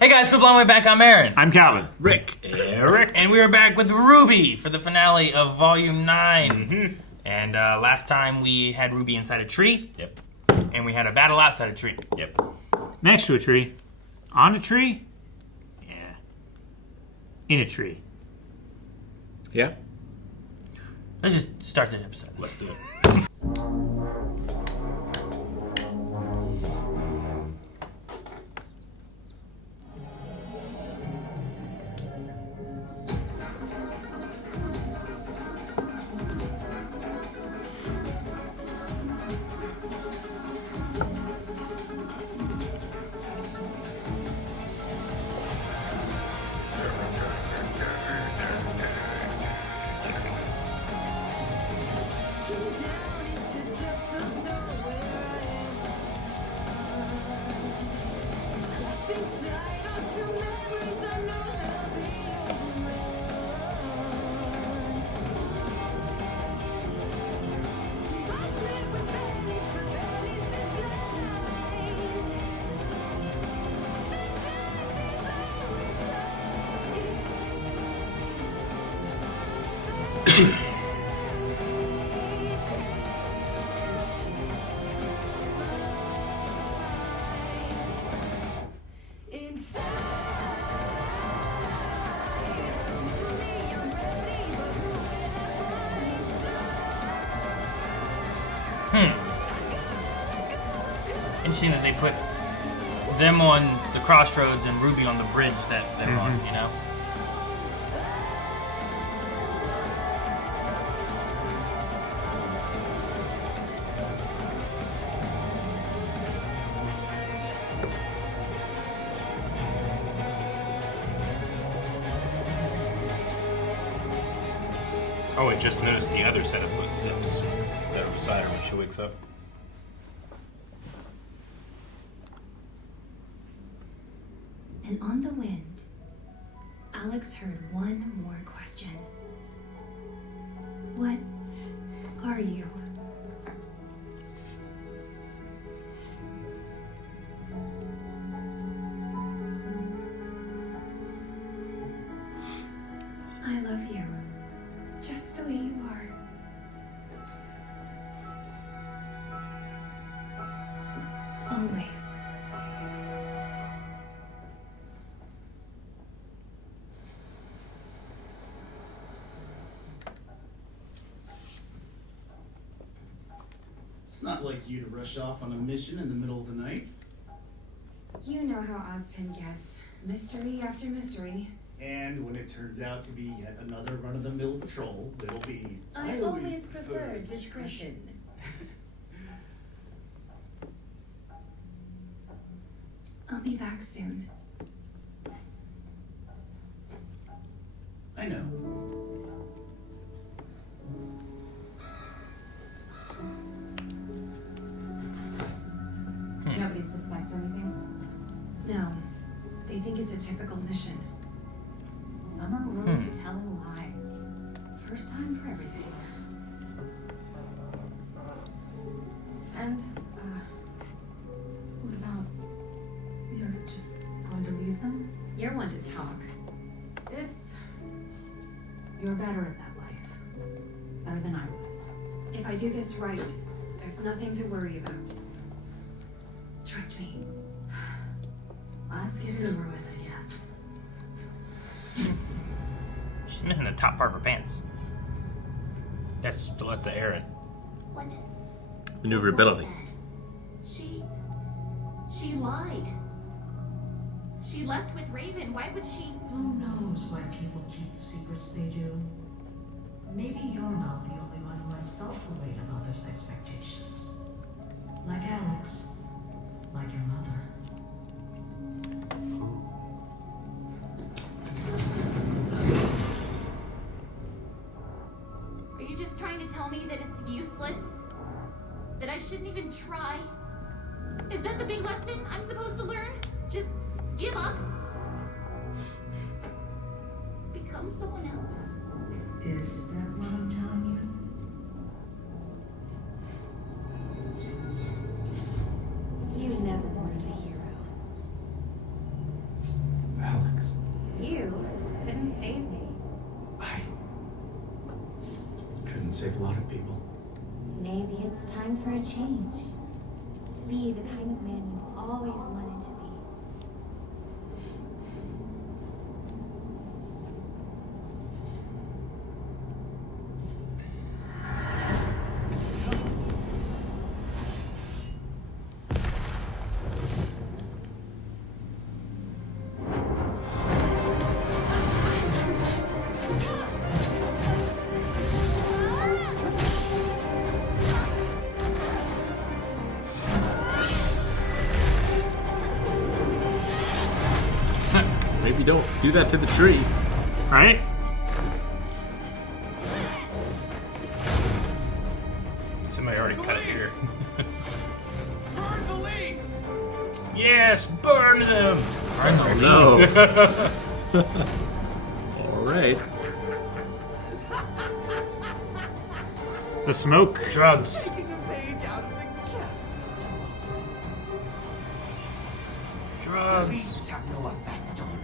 Hey guys, good long way back. I'm Aaron. I'm Calvin. Rick. Eric. And we are back with RWBY for the finale of Volume 9. Mm-hmm. And last time we had Ruby inside a tree. Yep. And we had a battle outside a tree. Yep. Next to a tree. On a tree? Yeah. In a tree. Yeah. Let's just start the episode. Let's do it. Interesting that they put them on the crossroads and Ruby on the bridge that they're on, you know? Oh, I just noticed the other set of footsteps that are beside her when she wakes up. And on the wind, Alex heard one more question. What are you? I love you, just the way you are. Always. It's not like you to rush off on a mission in the middle of the night. You know how Ozpin gets. Mystery after mystery. And when it turns out to be yet another run-of-the-mill patrol, it'll be... I always prefer discretion. I'll be back soon. I know. Nobody suspects anything? No. They think it's a typical mission. Summer Rose telling lies. First time for everything. And, what about... You're just going to leave them? You're one to talk. You're better at that life. Better than I was. If I do this right, there's nothing to worry about. Trust me. Let's get it over with, I guess. She's missing the top part of her pants. That's to let the air in. Maneuverability. She lied. She left with Raven. Why would she? Who knows why people keep the secrets they do? Maybe you're not the only one who has felt the weight of others' expectations. Like Alex. Like your mother. Are you just trying to tell me that it's useless? That I shouldn't even try? Is that the big lesson I'm supposed to learn? Just give up? Become someone else? Is that what I'm telling you? You never were the hero. can save me. I couldn't save a lot of people. Maybe it's time for a change. To be the kind of man you've always wanted to be. Maybe don't do that to the tree. Right? Somebody already cut it here. Burn the leaves! Yes, burn them. No. All right. The smoke. Drugs. Taking a page out of the cat. Drugs. Leaves have no effect on me.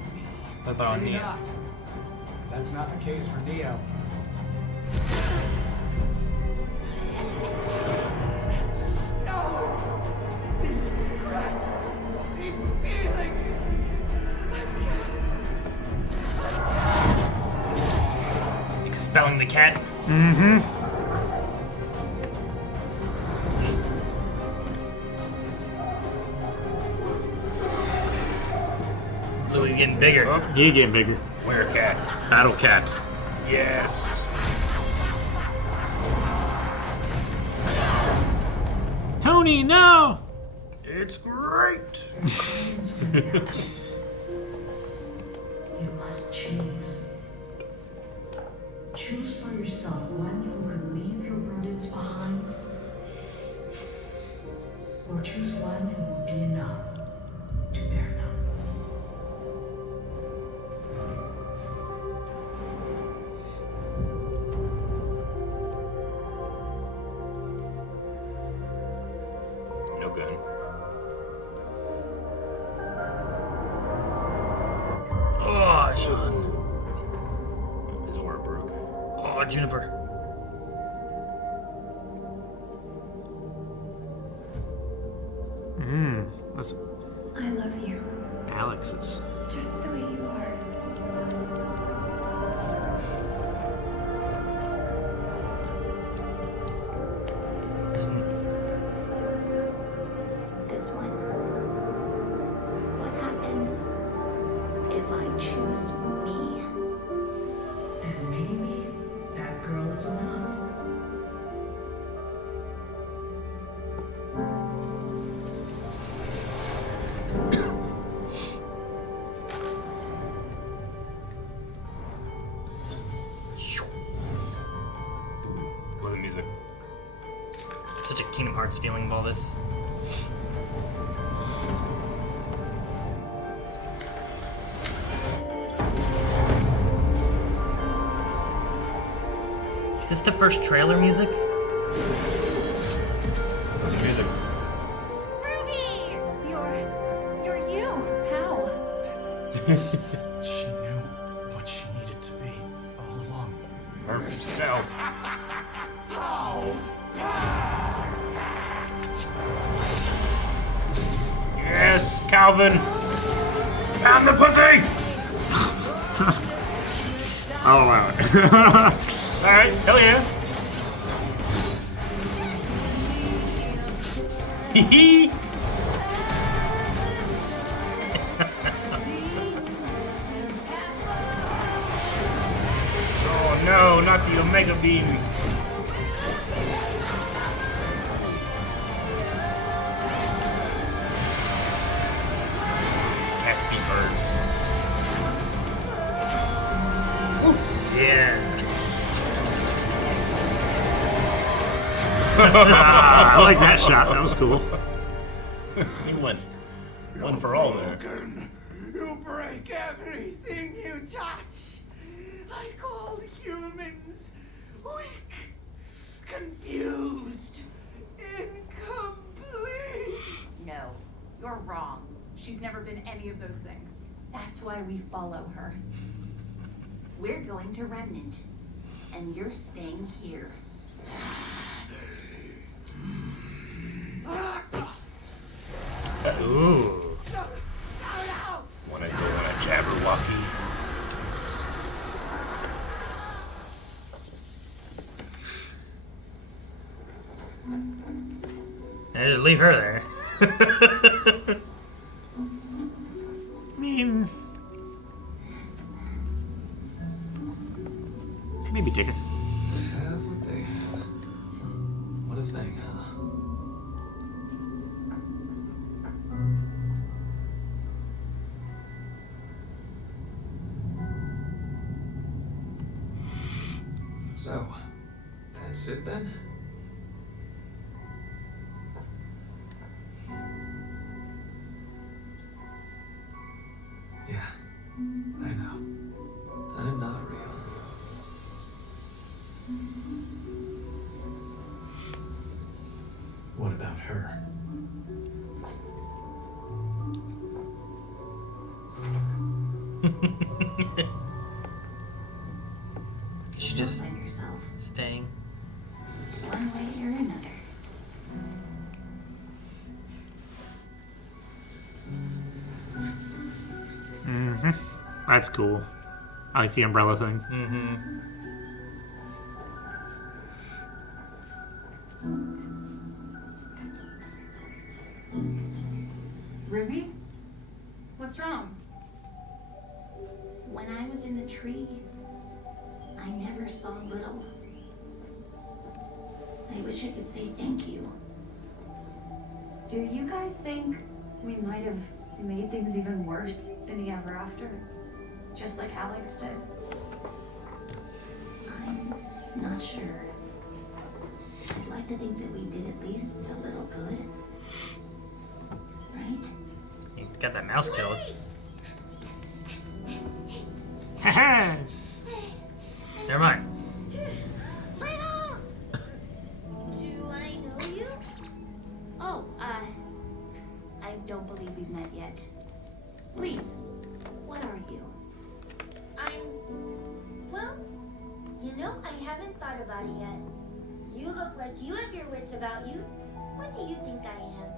That's on Maybe here. not. That's not the case for Neo. No! These regrets, these feelings. Expelling the cat. Mm-hmm. Louis getting bigger. He getting bigger. Where cat? Battle cat. Yes. Tony, no! It's great. You must choose. Choose for yourself one who can leave your burdens behind, or choose one who will be enough to bear them. No gun. Oh, Sean. His aura broke. Oh, Juniper. That's I love you. Alex's. Just the way you are. This one. What happens if I choose me? Then maybe that girl is enough. What the music? Such a Kingdom Hearts feeling of all this. Is this the first trailer music? What's the music? RWBY! You're you. How? She knew what she needed to be all along. Herself. Yes, Calvin. Pound the pussy. I'll allow it. All right, hell yeah. Hee Oh no, not the Omega Beam. Cats beat birds. Yeah. I like that shot. That was cool. He went one for all there. You break everything you touch. Like all humans. Weak, confused, incomplete. No, you're wrong. She's never been any of those things. That's why we follow her. We're going to Remnant, and you're staying here. Ooh. Wanna go on a Jabberwocky? I just leave her there. I mean, maybe take it. To have what they have. What a thing, huh? So, that's it then? Yeah, I know. I'm not real. What about her? She's Don't just blame yourself. staying. One way or another. That's cool. I like the umbrella thing. Ruby? What's wrong? When I was in the tree, I never saw little. I wish I could say thank you. Do you guys think we might have made things even worse in the ever after? Just like Alex did? I'm not sure. I'd like to think that we did at least a little good. Right? You got that mouse killed. Haha! Never mind. Do I know you? Oh, I don't believe we've met yet. Please, what are you? Well, you know, I haven't thought about it yet. You look like you have your wits about you. What do you think I am?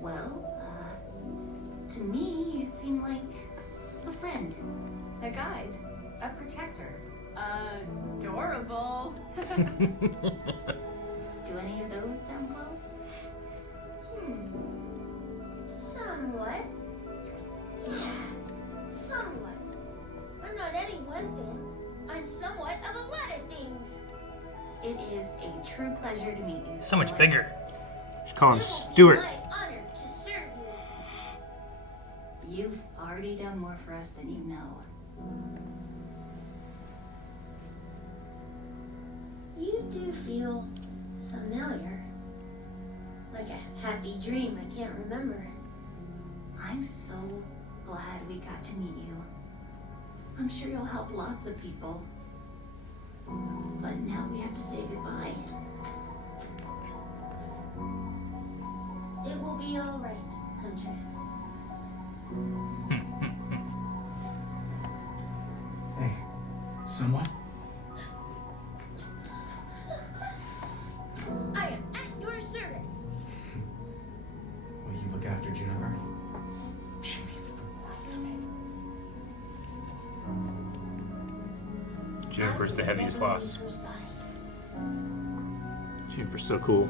Well, to me, you seem like a friend. A guide. A protector. Adorable. Do any of those sound close? Somewhat. Yeah, somewhat. I'm not any one thing. I'm somewhat of a lot of things. It is a true pleasure to meet you. So much Scarlett. bigger. Just call him It will be Stuart. my honor to serve you. You've already done more for us than you know. You do feel familiar. Like a happy dream I can't remember. I'm so glad we got to meet you. I'm sure you'll help lots of people. But now we have to say goodbye. It will be all right, Huntress. Hey, someone? I am at your service. Will you look after Juniper? She means the world to me. Juniper's the I will heaviest never loss. leave her side. Juniper's so cool.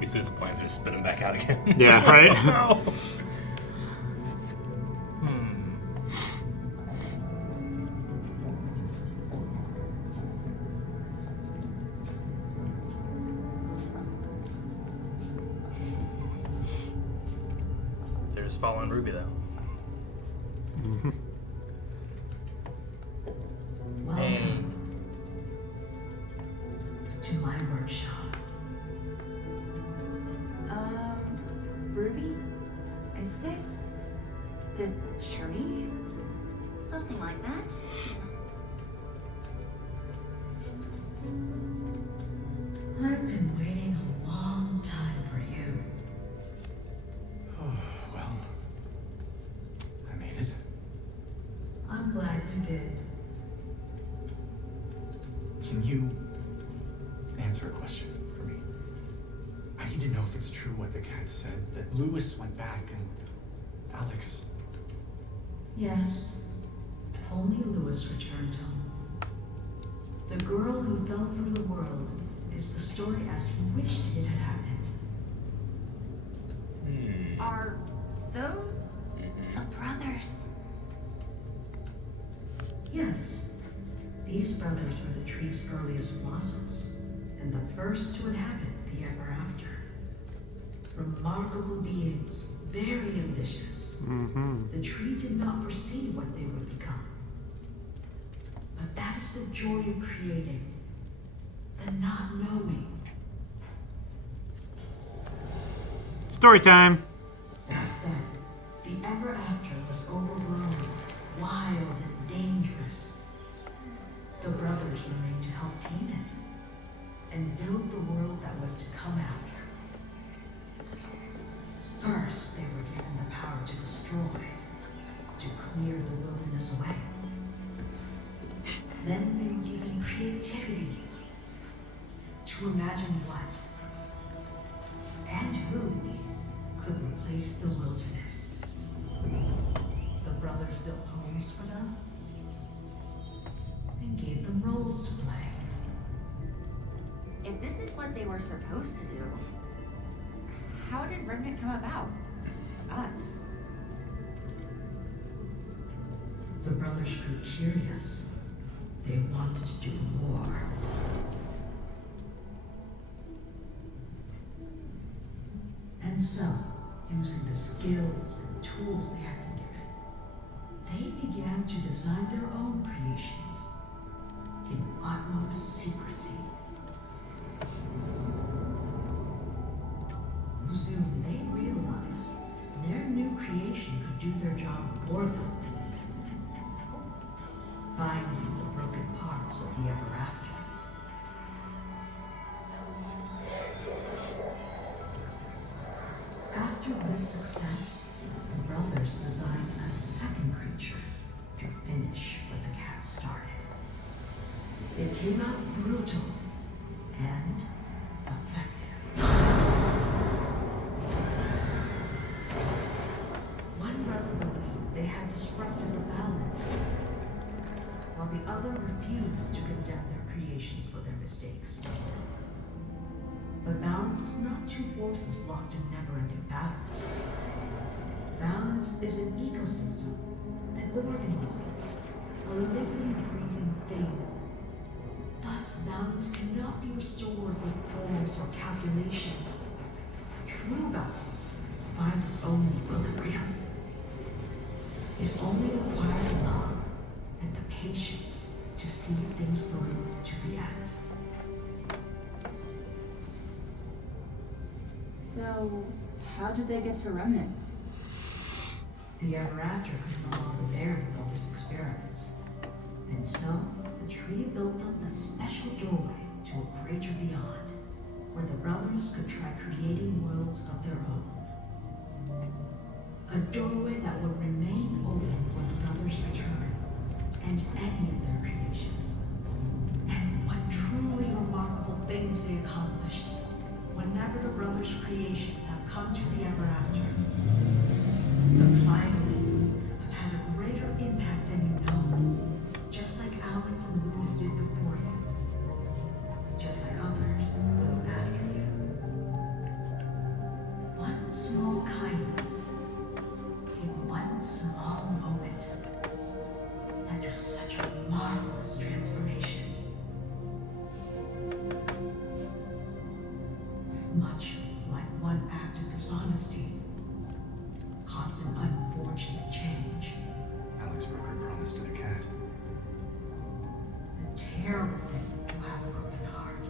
Be so disappointed to just spit him back out again. Yeah, right? just following Ruby, though. Welcome to my workshop. Ruby? Is this the tree? Something like that. I've been waiting a long time for you. Oh, well. I made it. I'm glad you did. Can you answer a question for me? I need to know if it's true what the cat said, that Lewis went back and Alex. Yes, only Lewis returned home. The girl who fell through the world is the story as he wished it had happened. Are those the brothers? Yes, these brothers were the tree's earliest blossoms, and the first to inhabit the ever after. Remarkable beings, very ambitious. The tree did not foresee what they would become. But that is the joy of creating, the not knowing. Story time. Back then, the ever after was overgrown, wild and dangerous. The brothers remained to help tame it and build the world that was to come after. First, they were given the power to destroy, to clear the wilderness away. Then they were given creativity to imagine what and who could replace the wilderness. The brothers built homes for them and gave them roles to play. If this is what they were supposed to do, how did Remnant come about? Us. The brothers grew curious. They wanted to do more. And so, using the skills and tools they had been given, they began to design their own creations in utmost secrecy. Soon they realized their new creation could do their job for them, finding the broken parts of the ever after. After this success, the brothers designed a second creature to finish what the cat started. It came out brutal and effective. One brother believed they had disrupted the balance, while the other refused to condemn their creations for their mistakes. But balance is not two forces locked in never-ending battle. Balance is an ecosystem, an organism, a living, breathing thing. Thus, balance cannot be restored with force or calculation. True balance finds its own equilibrium. It only requires love and the patience to see things through to the end. So, how did they get to Remnant? The ever after could no longer bear the brothers' experiments, and so the tree built them a special doorway to a greater beyond, where the brothers could try creating worlds of their own. A doorway that would remain open when the brothers return, and any of their creations. And what truly remarkable things they accomplished whenever the brothers' creations have come to the ever after. But finally, have had a greater impact than you know, just like Alex and Lewis did before you, just like others will after you. One small kindness in one small moment led to such a marvelous transformation. Much like one act of dishonesty caused an unfortunate change. Alex broke her promise to the cat. The terrible thing to have a broken heart.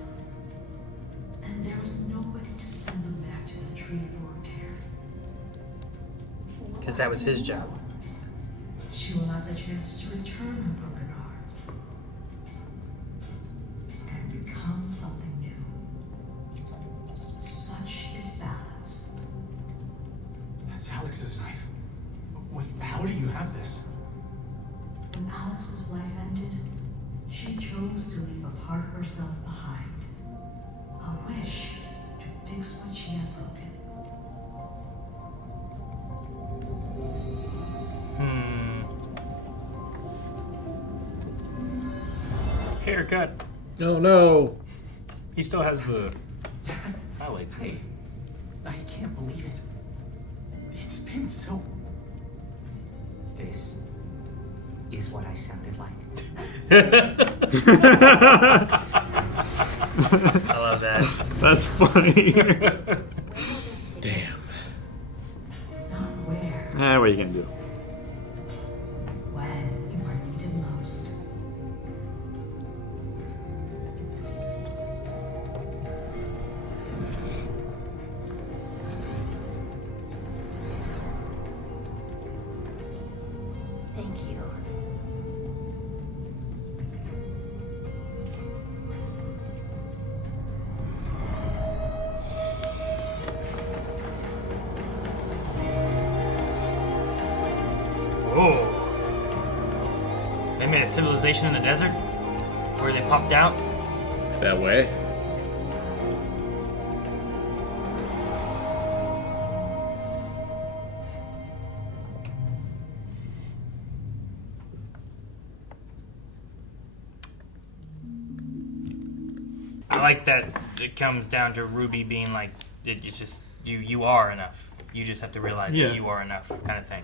And there was nobody to send them back to the tree for care. Because that was his job. She will have the chance to return her broken heart and become something new. Such is balance. That's Alex's knife. Wait, how do you have this? When Alex's life ended, she chose to leave a part of herself behind. A wish to fix what she had broken. Haircut. Oh no. He still has the highlights. Hey, I can't believe it. It's been so... This is what I sounded like. I love that. That's funny. Damn. Not where, What are you gonna do? when you are needed most. Thank you. Whoa. They made a civilization in the desert where they popped out. It's that way. I like that it comes down to Ruby being like, it's just, you are enough. You just have to realize Yeah. that you are enough, kind of thing.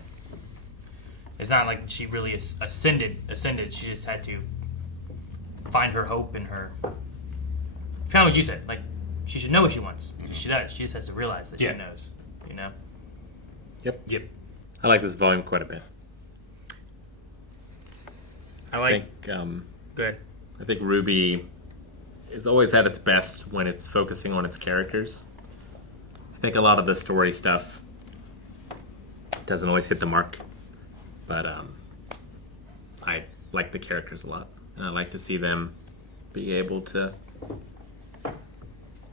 It's not like she really ascended. She just had to find her hope in her. It's kind of what you said. Like, she should know what she wants. She does. She just has to realize that Yeah. she knows. You know? Yep. I like this volume quite a bit. I Good. I think RWBY is always at its best when it's focusing on its characters. I think a lot of the story stuff doesn't always hit the mark, but I like the characters a lot, and I like to see them be able to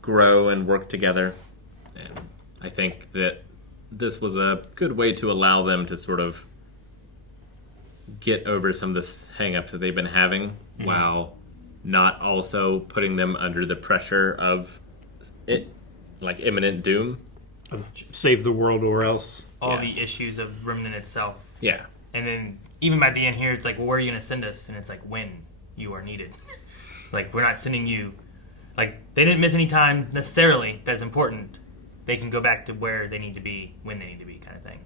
grow and work together. And I think that this was a good way to allow them to sort of get over some of the hang-ups that they've been having, while not also putting them under the pressure of it, like imminent doom. Save the world or else. All the issues of Remnant itself. Yeah. And then even by the end here, it's like, well, where are you going to send us? And it's like, when you are needed. Like, we're not sending you. Like, they didn't miss any time necessarily that's important. They can go back to where they need to be when they need to be, kind of thing.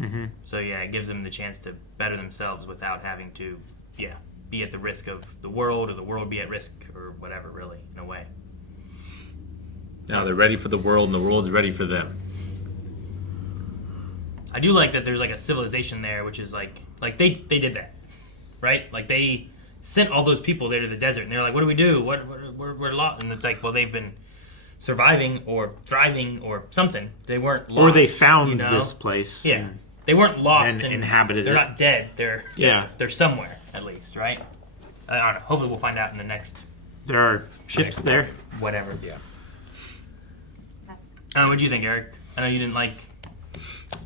Mm-hmm. So, yeah, it gives them the chance to better themselves without having to, be at the risk of the world, or the world be at risk, or whatever, really, in a way. Now they're ready for the world, and the world's ready for them. I do like that there's like a civilization there, which is like they did that, right? Like they sent all those people there to the desert, and they're like, "What do we do? We're lost." And it's like, well, they've been surviving or thriving or something. They weren't lost, Or they found you know? this place. Yeah, they weren't lost and inhabited They're it. not dead. They're Yeah. they're somewhere at least, right? I don't know. Hopefully, we'll find out in the next. There are ships there. Whatever. Yeah. What do you think, Eric? I know you didn't like.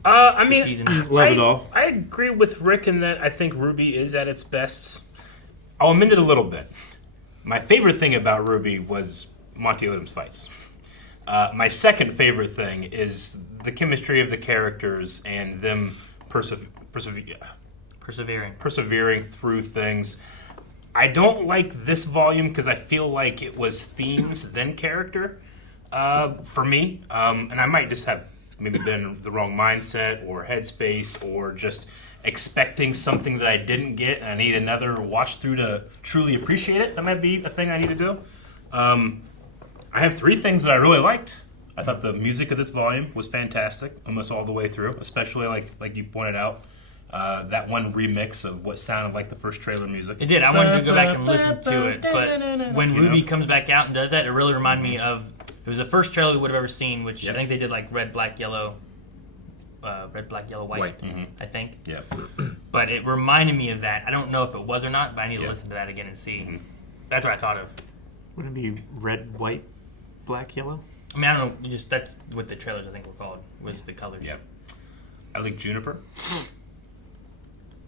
I the mean, season. Love it all. I agree with Rick in that I think RWBY is at its best. I'll amend it a little bit. My favorite thing about RWBY was Monty Odom's fights. My second favorite thing is the chemistry of the characters and them persevering through things. I don't like this volume because I feel like it was themes then character for me. And I might just have maybe been in the wrong mindset or headspace, or just expecting something that I didn't get and I need another watch through to truly appreciate it. That might be a thing I need to do. I have 3 things that I really liked. I thought the music of this volume was fantastic, almost all the way through, especially like you pointed out, that one remix of what sounded like the first trailer music. It did. I wanted to go back and listen to it, but when RWBY comes back out and does that, it really reminded me of, it was the first trailer we would have ever seen, which I think they did like red, black, yellow, white. I think. Yeah. But it reminded me of that. I don't know if it was or not, but I need to listen to that again and see. That's what I thought of. Wouldn't it be red, white, black, yellow? I mean, I don't know. Just that's what the trailers I think were called. Was the colors. Yeah. I like Juniper.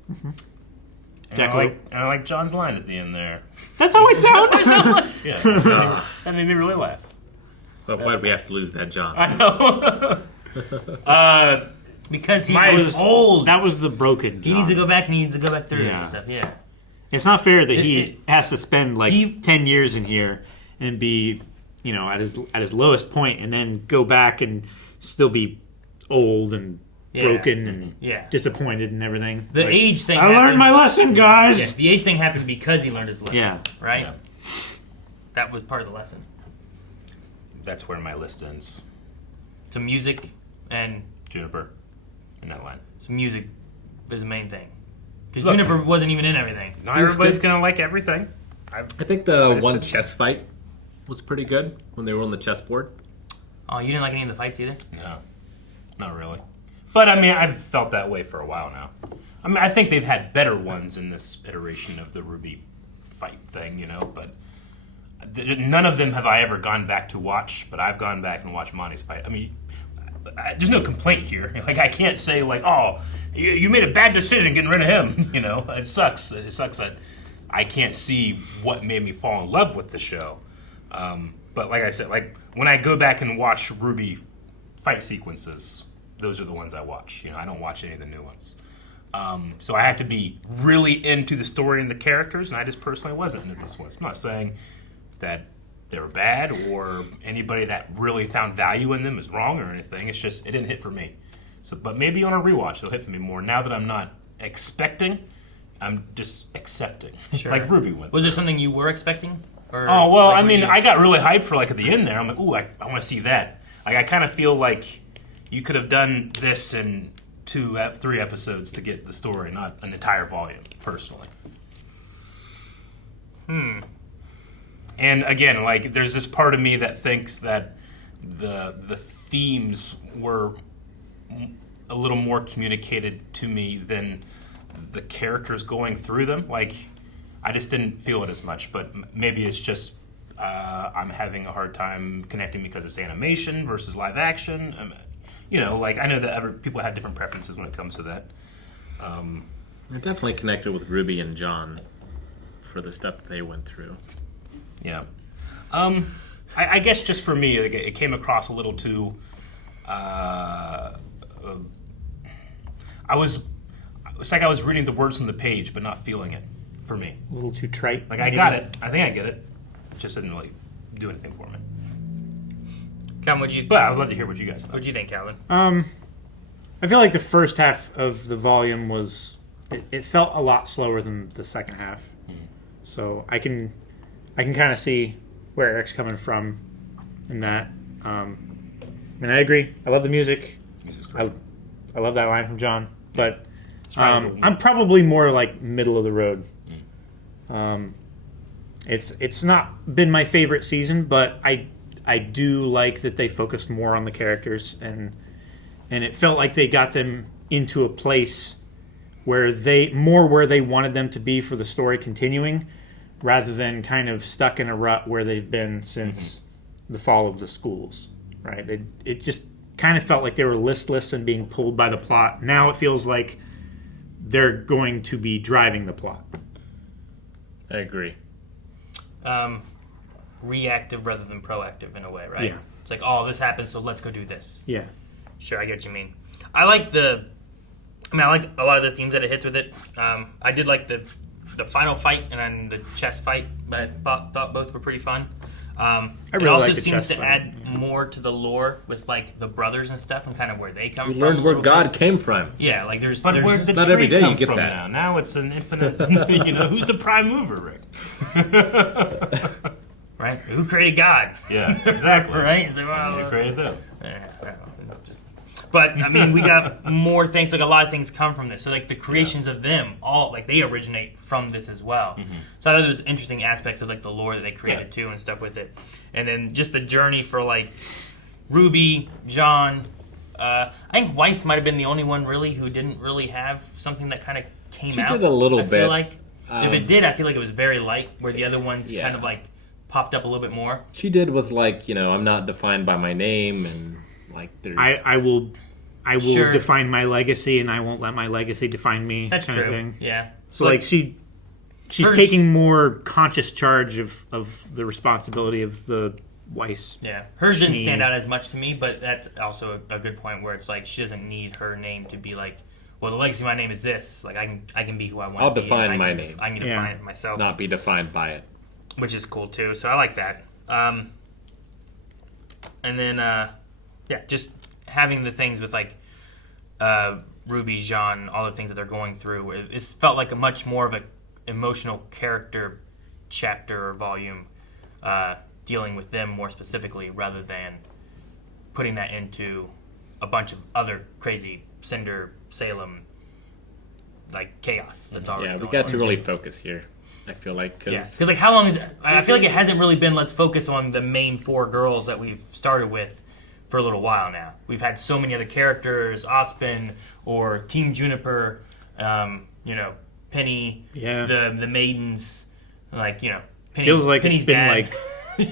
And I like John's line at the end there. That's how I sound. Yeah. That made me really laugh. But why did we have to lose that John? I know. Because he was old. That was the broken John. He needs to go back and he needs to go back through and stuff. Yeah. It's not fair that he has to spend 10 years in here and be, at his lowest point, and then go back and still be old and broken and disappointed and everything. The age thing. I learned my lesson, guys. Yeah, the age thing happened because he learned his lesson. Yeah. Right. Yeah. That was part of the lesson. That's where my list ends. So music and Juniper in that line. So music is the main thing. Because Juniper wasn't even in everything. Not everybody's going to like everything. I think the one chess fight was pretty good when they were on the chessboard. Oh, you didn't like any of the fights either? No, not really. But, I mean, I've felt that way for a while now. I mean, I think they've had better ones in this iteration of the RWBY fight thing, but none of them have I ever gone back to watch, but I've gone back and watched Monty's fight. I mean, there's no complaint here. I can't say, oh, you made a bad decision getting rid of him. It sucks. It sucks that I can't see what made me fall in love with the show. But like I said, when I go back and watch RWBY fight sequences, those are the ones I watch. I don't watch any of the new ones. So I have to be really into the story and the characters, and I just personally wasn't into this one. I'm not saying that they were bad or anybody that really found value in them is wrong or anything. It's just it didn't hit for me. So, but maybe on a rewatch it'll hit for me more. Now that I'm not expecting, I'm just accepting. Sure. Like RWBY went. Was there something you were expecting? Or I got really hyped for at the end there. I'm like, ooh, I want to see that. I kind of feel like you could have done this in 3 episodes to get the story, not an entire volume, personally. And again, there's this part of me that thinks that the themes were a little more communicated to me than the characters going through them. I just didn't feel it as much, but maybe it's just I'm having a hard time connecting because it's animation versus live action. I know that people have different preferences when it comes to that. I definitely connected with RWBY and John for the stuff that they went through. Yeah. I guess just for me, it came across a little too... It's like I was reading the words from the page, but not feeling it, for me. A little too trite. I got it. I think I get it. It just didn't really do anything for me. Calvin, But I would love to hear what you guys thought. What'd you think, Calvin? I feel like the first half of the volume was... It felt a lot slower than the second half. So I can kind of see where Eric's coming from in that. I I agree. I love the music. Music's great. I love that line from John. But I'm probably more middle of the road. It's not been my favorite season, but I do like that they focused more on the characters, and it felt like they got them into a place where they wanted them to be for the story continuing, rather than kind of stuck in a rut where they've been since the fall of the schools. Right? It just kind of felt like they were listless and being pulled by the plot. Now it feels like they're going to be driving the plot. I agree. Reactive rather than proactive in a way, right? Yeah. It's like, oh, this happened, so let's go do this. Yeah. Sure, I get what you mean. I like a lot of the themes that it hits with it. I did like the final fight and then the chess fight, but I thought both were pretty fun. It also seems to add more to the lore with the brothers and stuff and kind of where they come from. You learned where God came from. Yeah, there's where the not tree every day come you get from that. Now it's an infinite. Who's the prime mover, Rick? right? Who created God? Yeah, exactly. Right? It's like, well, Who created them? But I mean, we got more things. Like a lot of things come from this. So like the creations of them, all like they originate from this as well. So I thought there was interesting aspects of like the lore that they created too and stuff with it. And then just the journey for like Ruby, John. I think Weiss might have been the only one really who didn't really have something that kind of came out. She did a little I bit. feel like if it did, I feel like it was very light. Where the other ones kind of like popped up a little bit more. She did with like I'm not defined by my name and like there's. I will define my legacy, and I won't let my legacy define me. That's kind true. Of thing. Yeah. So like she's taking more conscious charge of the responsibility of the Weiss. Yeah, hers didn't stand out as much to me, but that's also a good point where it's like she doesn't need her name to be like, well, the legacy of my name is this. Like I can be who I want. I'll to be. define my name. I can define it myself, not be defined by it, which is cool too. So I like that. And then just having the things with like Ruby, Jean, all the things that they're going through. It felt like a much more of an emotional character chapter or volume. Dealing with them more specifically rather than putting that into a bunch of other crazy Cinder, Salem, like chaos that's already we got to really focus here. I feel like because like how long is it? I feel like it hasn't really been let's focus on the main 4 girls that we've started with for a little while now. We've had so many other characters, Ospen or Team Juniper, Penny, the maidens, like Penny's, feels like Penny's it's been dad. like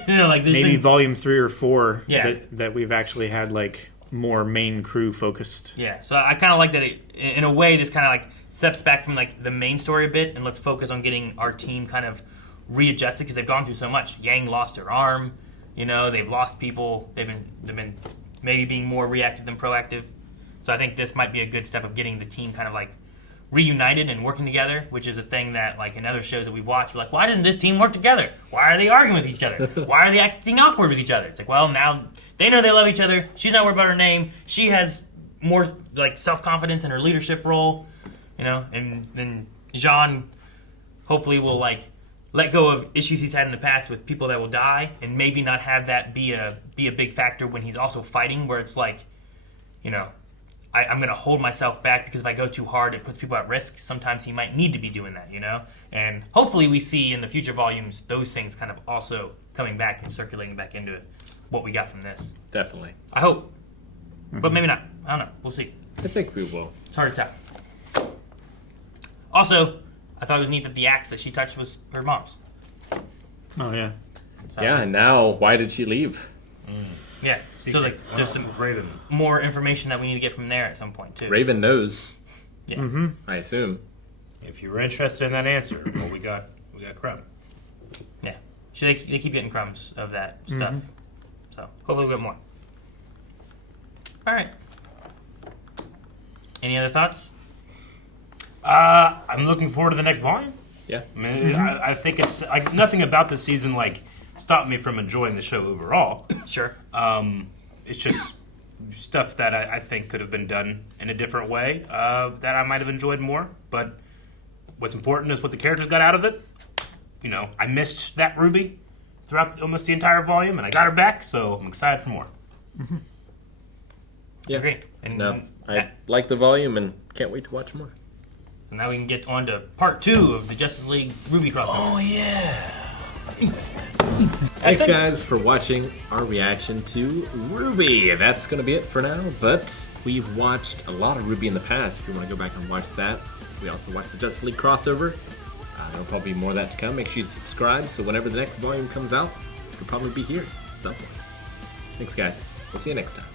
like maybe volume 3 or 4 that we've actually had like more main crew focused. Yeah, so I kind of like that. In a way, this kind of like steps back from like the main story a bit, and let's focus on getting our team kind of readjusted because they've gone through so much. Yang lost her arm, they've lost people. They've been maybe being more reactive than proactive. So I think this might be a good step of getting the team kind of like reunited and working together, which is a thing that like in other shows that we've watched, we're like, why doesn't this team work together? Why are they arguing with each other? Why are they acting awkward with each other? It's like, well, now they know they love each other. She's not worried about her name. She has more like self-confidence in her leadership role, and then Jean hopefully will like let go of issues he's had in the past with people that will die and maybe not have that be a big factor when he's also fighting, where it's like, I'm going to hold myself back because if I go too hard, it puts people at risk. Sometimes he might need to be doing that, And hopefully we see in the future volumes those things kind of also coming back and circulating back into what we got from this. Definitely. I hope. But maybe not. I don't know. We'll see. I think we will. It's hard to tell. Also, I thought it was neat that the axe that she touched was her mom's. Oh, yeah. So, yeah, and now why did she leave? Yeah, so like there's some more information that we need to get from there at some point too. Raven knows. Yeah, I assume. If you were interested in that answer, well, we got Crumb. Yeah, they keep getting crumbs of that stuff, so hopefully we'll get more. All right. Any other thoughts? I'm looking forward to the next volume. Yeah, I mean, I think it's nothing about this season stopped me from enjoying the show overall. Sure. It's just stuff that I think could have been done in a different way that I might have enjoyed more. But what's important is what the characters got out of it. I missed that Ruby throughout almost the entire volume, and I got her back, so I'm excited for more. Yeah. I agree. And I like the volume and can't wait to watch more. Now we can get on to part 2 of the Justice League RWBY crossover. Oh, yeah. Thanks, guys, for watching our reaction to RWBY. That's going to be it for now, but we've watched a lot of RWBY in the past. If you want to go back and watch that, we also watched the Justice League crossover. There'll probably be more of that to come. Make sure you subscribe so whenever the next volume comes out, it'll probably be here at some point. Thanks, guys. We'll see you next time.